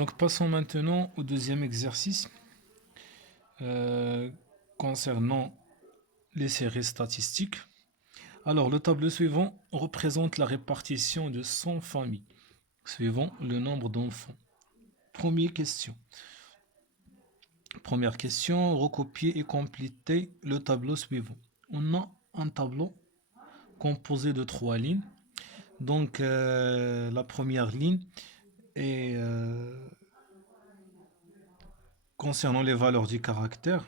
Donc passons maintenant au deuxième exercice concernant les séries statistiques. Alors le tableau suivant représente la répartition de 100 familles suivant le nombre d'enfants. Première question, recopier et compléter le tableau suivant. On a un tableau composé de 3 lignes. Donc la première ligne est concernant les valeurs du caractère.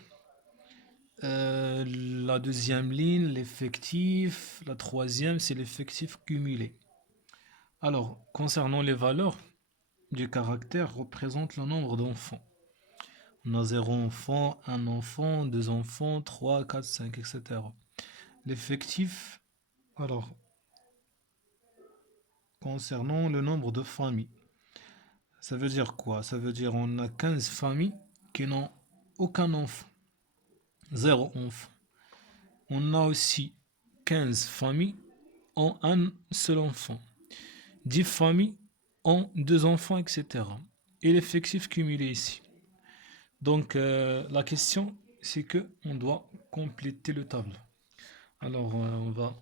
La deuxième ligne, l'effectif. La troisième, c'est l'effectif cumulé. Alors, concernant les valeurs du caractère, représente le nombre d'enfants. On a 0 enfant, 1 enfant, 2 enfants, 3, 4, 5, etc. L'effectif, alors, concernant le nombre de familles. Ça veut dire quoi? Ça veut dire on a 15 familles qui n'ont aucun enfant. 0 enfant. On a aussi 15 familles ont un seul enfant. 10 familles ont 2 enfants, etc. Et l'effectif cumulé ici. Donc la question, c'est que on doit compléter le tableau. Alors on va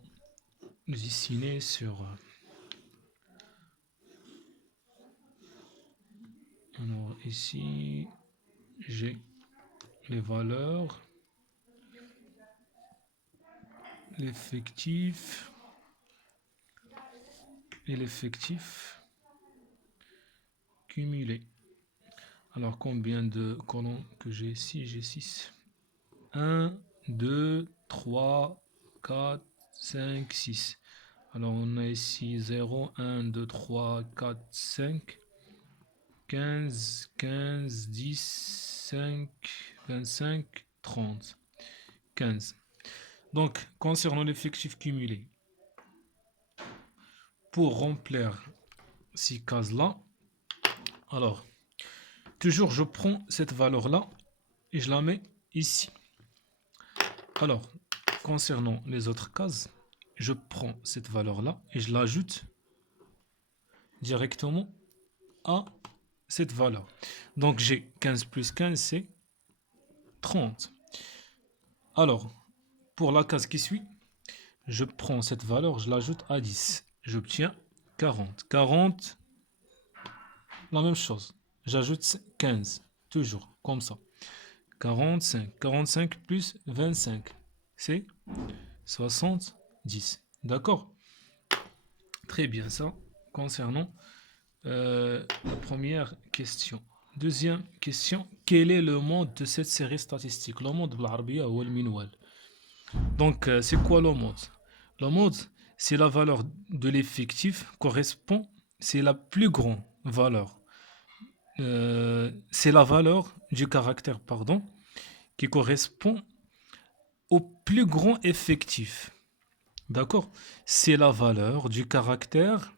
dessiner sur... alors ici, j'ai les valeurs, l'effectif et l'effectif cumulé. Alors combien de colonnes que j'ai ici? J'ai 6. 1, 2, 3, 4, 5, 6. Alors on a ici 0, 1, 2, 3, 4, 5, 15, 15, 10, 5, 25, 30, 15. Donc concernant l'effectif cumulé, pour remplir ces cases-là, alors toujours je prends cette valeur-là et je la mets ici. Alors, concernant les autres cases, je prends cette valeur-là et je l'ajoute directement à cette valeur. Donc, j'ai 15 plus 15, c'est 30. Alors, pour la case qui suit, je prends cette valeur, je l'ajoute à 10. J'obtiens 40. 40, la même chose. J'ajoute 15, toujours comme ça. 45. 45 plus 25, c'est 70. D'accord? Très bien, ça concernant la première question. Deuxième question, quel est le mode de cette série statistique? Le mode بالعربية هو المنوال. Donc, c'est quoi le mode? Le mode, c'est la valeur de l'effectif correspond, c'est la plus grande valeur. C'est la valeur du caractère, pardon, qui correspond au plus grand effectif. D'accord? C'est la valeur du caractère.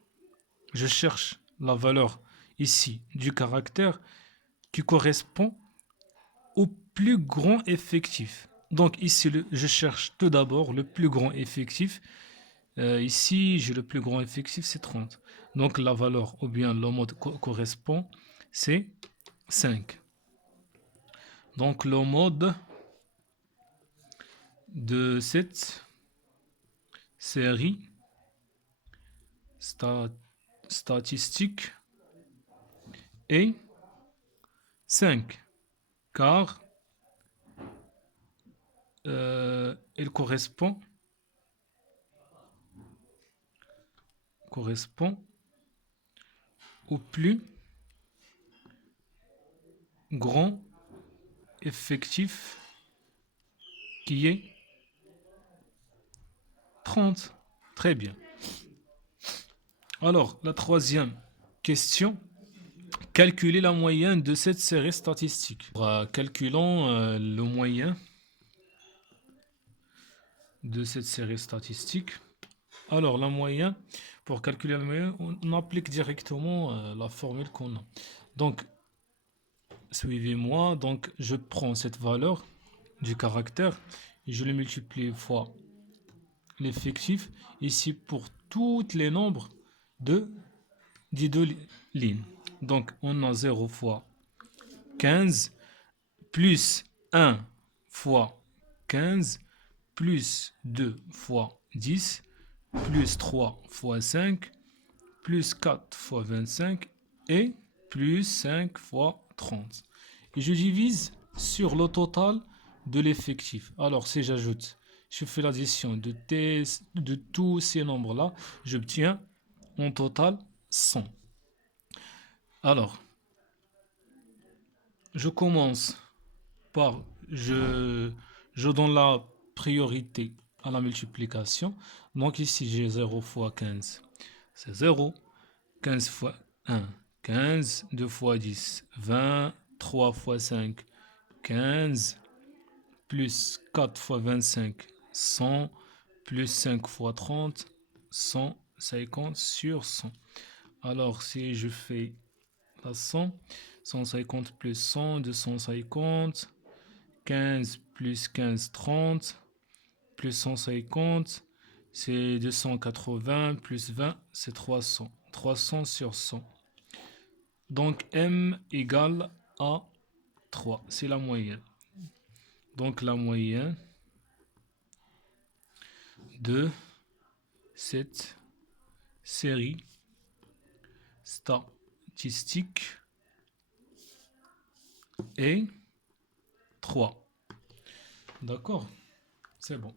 Je cherche la valeur ici du caractère qui correspond au plus grand effectif. Donc ici, je cherche tout d'abord le plus grand effectif. Ici, j'ai le plus grand effectif, c'est 30. Donc la valeur ou bien le mode correspond, c'est 5. Donc le mode de cette série statistique est 5, car elle correspond au plus grand effectif qui est 30. Très bien. Alors, la troisième question. Calculer la moyenne de cette série statistique. Calculons le moyen de cette série statistique. Alors, la moyenne, pour calculer la moyenne, on applique directement la formule qu'on a. Donc, suivez-moi. Donc, je prends cette valeur du caractère et je le multiplie fois l'effectif ici pour tous les nombres des deux lignes. Donc, on a 0 fois 15 plus 1 fois 15 plus 2 fois 10 plus 3 fois 5 plus 4 fois 25 et plus 5 fois 30. Et je divise sur le total de l'effectif. Alors, si j'ajoute, je fais l'addition de tous ces nombres-là, j'obtiens en total 100. Alors, je commence par, je donne la priorité à la multiplication. Donc ici, j'ai 0 fois 15, c'est 0. 15 fois 1, 15, 2 fois 10, 20, 3 fois 5, 15, plus 4 fois 25, 100, plus 5 fois 30, 150 sur 100. Alors si je fais la 100, 150 plus 100, 250, 15 plus 15, 30, plus 150, c'est 280, plus 20, c'est 300. 300 sur 100. Donc M égale à 3. C'est la moyenne. Donc la moyenne de cette série statistique est 3. D'accord? C'est bon.